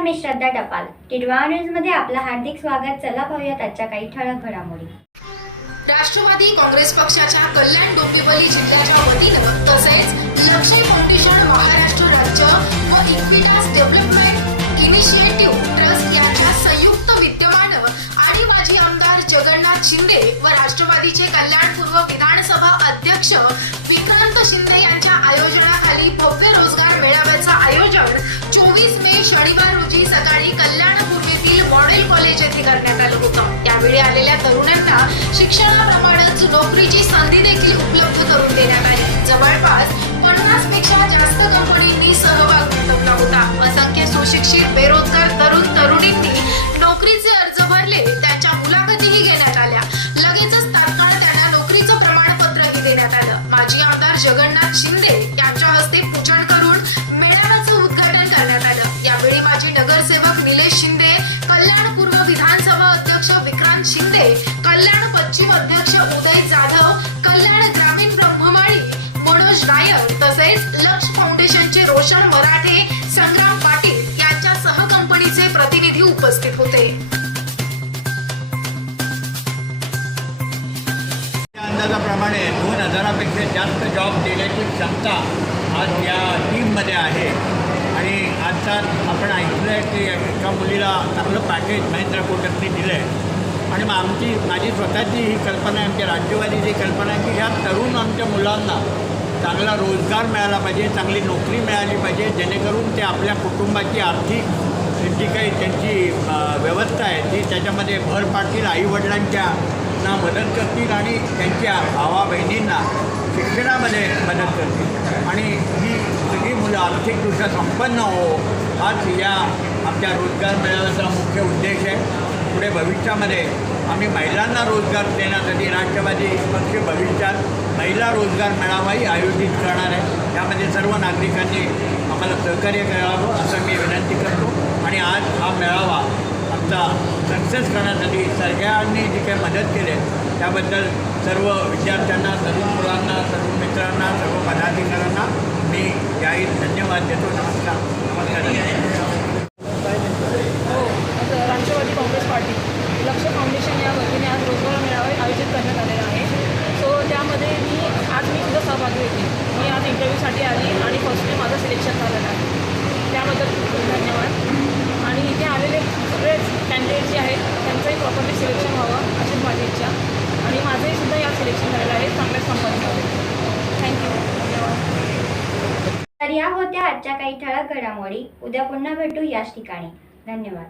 नमस्कार मी श्रद्धा टपाल. टिडवा न्यूजमध्ये आपलं हार्दिक स्वागत. चला पाहूयात आजच्या काही ठळक घडामोडी. राष्ट्रवादी काँग्रेस पक्षाच्या कल्याण डोंबिवली जिल्ह्याच्या वतीनं तसेच लक्ष्मी फाउंडेशन महाराष्ट्र राज्य व इन्फिटास डेव्हलपमेंट इनिशिएटिव्ह ट्रस्ट यांच्या संयुक्त विद्यमानं आणि माजी आमदार जगन्नाथ शिंदे व राष्ट्रवादीचे कल्याणपूर्व विधानसभा अध्यक्ष विक्रांत शिंदे यांच्या आयोजनाखाली शनिवार रोजी सकाळी कल्याणपूर्वेतील मॉडेल कॉलेज येथे करण्यात आलं होतं. त्यावेळी आलेल्या तरुणांना शिक्षणाप्रमाणेच नोकरीची संधी देखील उपलब्ध करून देण्यात आली. जवळपास पन्नासपेक्षा जास्त कंपनींनी सहभाग नोंदवला होता. असंख्य सुशिक्षित बेरोजगार तरुण तरुणींनी नोकरीचे अर्ज भरले त्याच्या मुलाखतीही घेण्यात शिंदे कल्याण पश्चिम अध्यक्ष उदय जाधव कल्याण ग्रामीण ब्रह्ममाळी मनोज नायर तसेच लक्ष फाउंडेशनचे रोशन मराठे संग्राम पाटील यांच्या सह कंपनीचे प्रतिनिधी उपस्थित होते. त्या अंदाजाप्रमाणे दोन हजारापेक्षा जास्त जॉब देण्याची क्षमता आज या टीममध्ये आहे. आणि आजचा आपण ऐकलं आहे की एका मुलीला चांगलं पॅकेज महेंद्र कोटकनी दिलं आहे आणि मग आमची माझी स्वतःची ही कल्पना आहे आमच्या जी कल्पना आहे की ह्या तरुण आमच्या मुलांना चांगला रोजगार मिळाला पाहिजे चांगली नोकरी मिळाली पाहिजे जेणेकरून ते आपल्या कुटुंबाची आर्थिक जी काही त्यांची व्यवस्था आहे ती त्याच्यामध्ये भर पाडतील आईवडिलांच्या ना मदत करतील आणि त्यांच्या भावा बहिणींना शिक्षणामध्ये मदत करतील. आणि ही सगळी मुलं आर्थिकदृष्ट्या संपन्न हो हाच या आमच्या रोजगार मेळाव्याचा मुख्य उद्देश आहे. पुढे भविष्यामध्ये आम्ही महिलांना रोजगार देण्यासाठी राष्ट्रवादी पक्ष भविष्यात महिला रोजगार मेळावाही आयोजित करणार आहे. त्यामध्ये सर्व नागरिकांनी आम्हाला सहकार्य करावं असं मी विनंती करतो. आणि आज हा मेळावा आमचा सक्सेस करण्यासाठी सगळ्यांनी जी काही मदत केली आहे त्याबद्दल सर्व विद्यार्थ्यांना सर्व मुलांना सर्व मित्रांना सर्व पदाधिकाऱ्यांना मी जाहीर धन्यवाद देतो. नमस्कार. नमस्कार हो आता पाटील. लक्ष फाउंडेशन या वतीने आज रोजगार मेळावे आयोजित करण्यात आलेला आहे. सो त्यामध्ये मी आज मी सुद्धा सहभागी होते. मी आज इंटरव्ह्यूसाठी आली आणि फर्स्ट टाईम माझं सिलेक्शन झालेलं आहे. त्याबद्दल खूप खूप धन्यवाद. आणि इथे आलेले सगळे कॅन्डिडेट जे आहेत त्यांचंही प्रॉपरली सिलेक्शन व्हावं अशीच माझी इच्छा. आणि माझंही सुद्धा या सिलेक्शन झालेलं आहे चांगल्याच कंपनीमध्ये थँक्यू धन्यवाद तर या होत्या आजच्या काही ठळक घडामोडी. उद्या पुन्हा भेटू याच ठिकाणी. धन्यवाद.